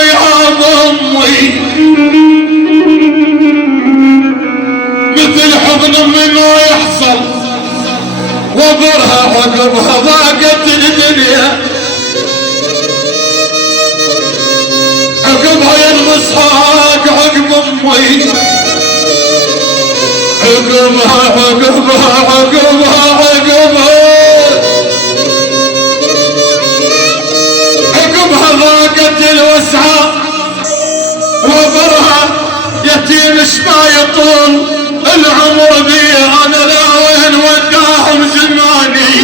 غياب امي مثل حضن امي ما يحصل، وبرها عقبها ضاقت الدنيا، عقبها ينغص حاق عقب امي، عقبها عقبها عقبها عقبها عقبها ضاقت الوسعة، وبرها يتيم ما يطول العمر بي، انا لا وين وداهم زماني.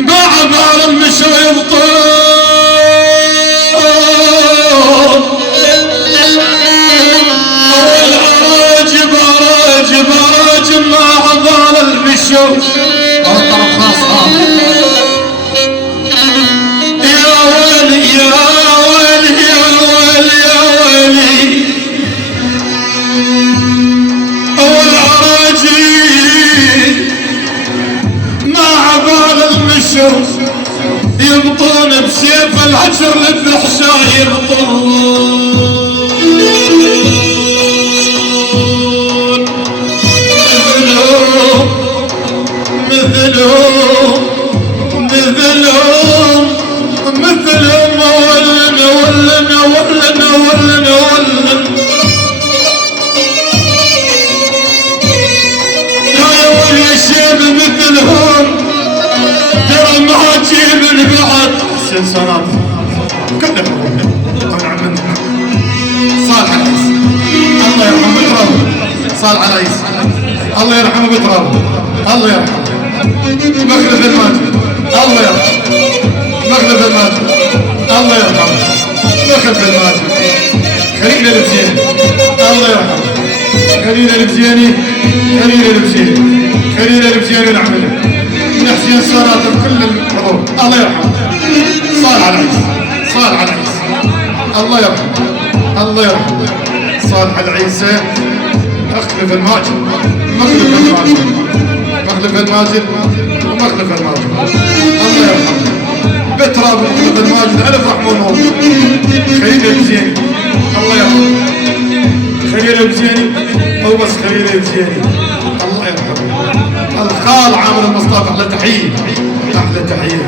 باع بال مشوا يبطل براجب ما عضال المشوا يا ويلي يا ويلي يا ويلي يا ويلي، والعراجي ما عبال المشوا يبطون بسيف العشر للفحشاء يبطون، مثلهم ولنا ولنا ولنا ولنا ولنا يا ولي الشيب مثلهم، ترى ما جيب بعد حسين صلاة كلهم طبعا من صالح العيس الله يرحمه بترابه، صالح العيس الله يرحمه بترابه، الله يرحمه مخلف الماجد الله يرحمه، مخلف الماجد الله يرحمه، مخلف الماجد خليل البزيني الله يرحمه، خليل البزيني خليل البزيني خليل البزيني نعمله من حسين صلاة بكل الحضور الله يرحمه، صالح العيس صالح العيس الله يرحمه الله يرحمه، صالح العيسى مخلف الماجد مخلف الماجد مخلف الماجد ومخلف الماجد الله يرحمه، بتراب مخلف الماجد ألف رحمه ونور، خليل البزيني الله يرحمه، خليل البزيني هو بس خليل البزيني الله يرحمه، الخال عامر المصطفى أحلى تحية أحلى تحية.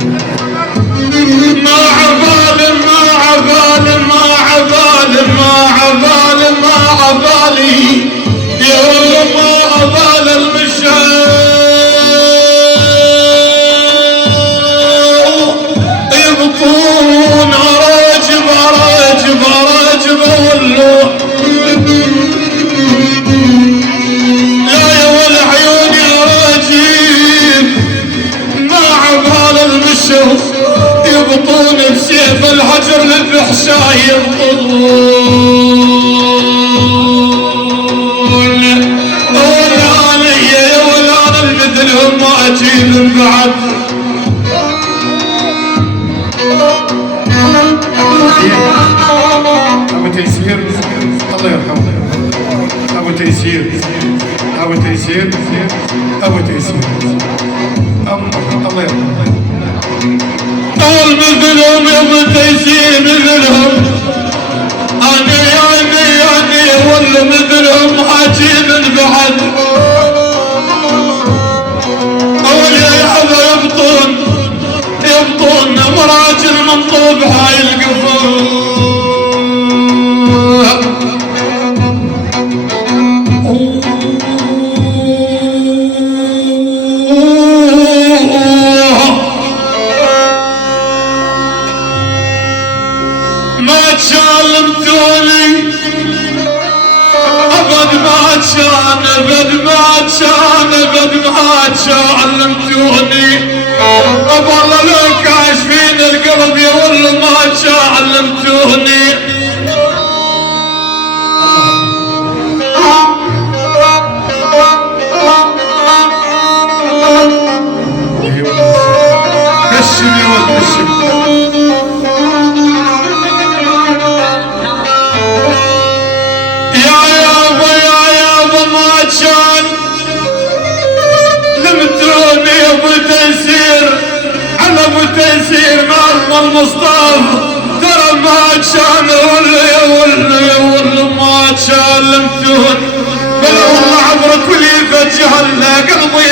ما عبال ما عبال ما عبال ما عبال ما عبالي يا والله ما عبال المشاة يبطون راجب راجب راجب واللوح يا ولي عيوني راجب ما عبال المشوا يبطون بسيف الحجر للفحشاء يبطون، ولا يا ولا انا مثلهم ما اجيب بعد. ابو تيسير الله يرحمه، ابو تيسير ابو تيسير ابو تيسير الله يرحمه، طول مثلهم يا ابو تيسير مثلهم انا يعني ولا مثلهم عجيب بعد، اول يا ابا يبطون مراجل منطوب هاي القفا ابد ما علمتوني والله لو كاشفين القلب يا والله ما علمتوني، كشم يا ولد كشم يا يابا ما كان لمتوني ابو تيسير على ابو تيسير مع المصطفى ترى ما كان ولا ما كان لمتون بلا والله عبرك واللي يفجر لنا قلبي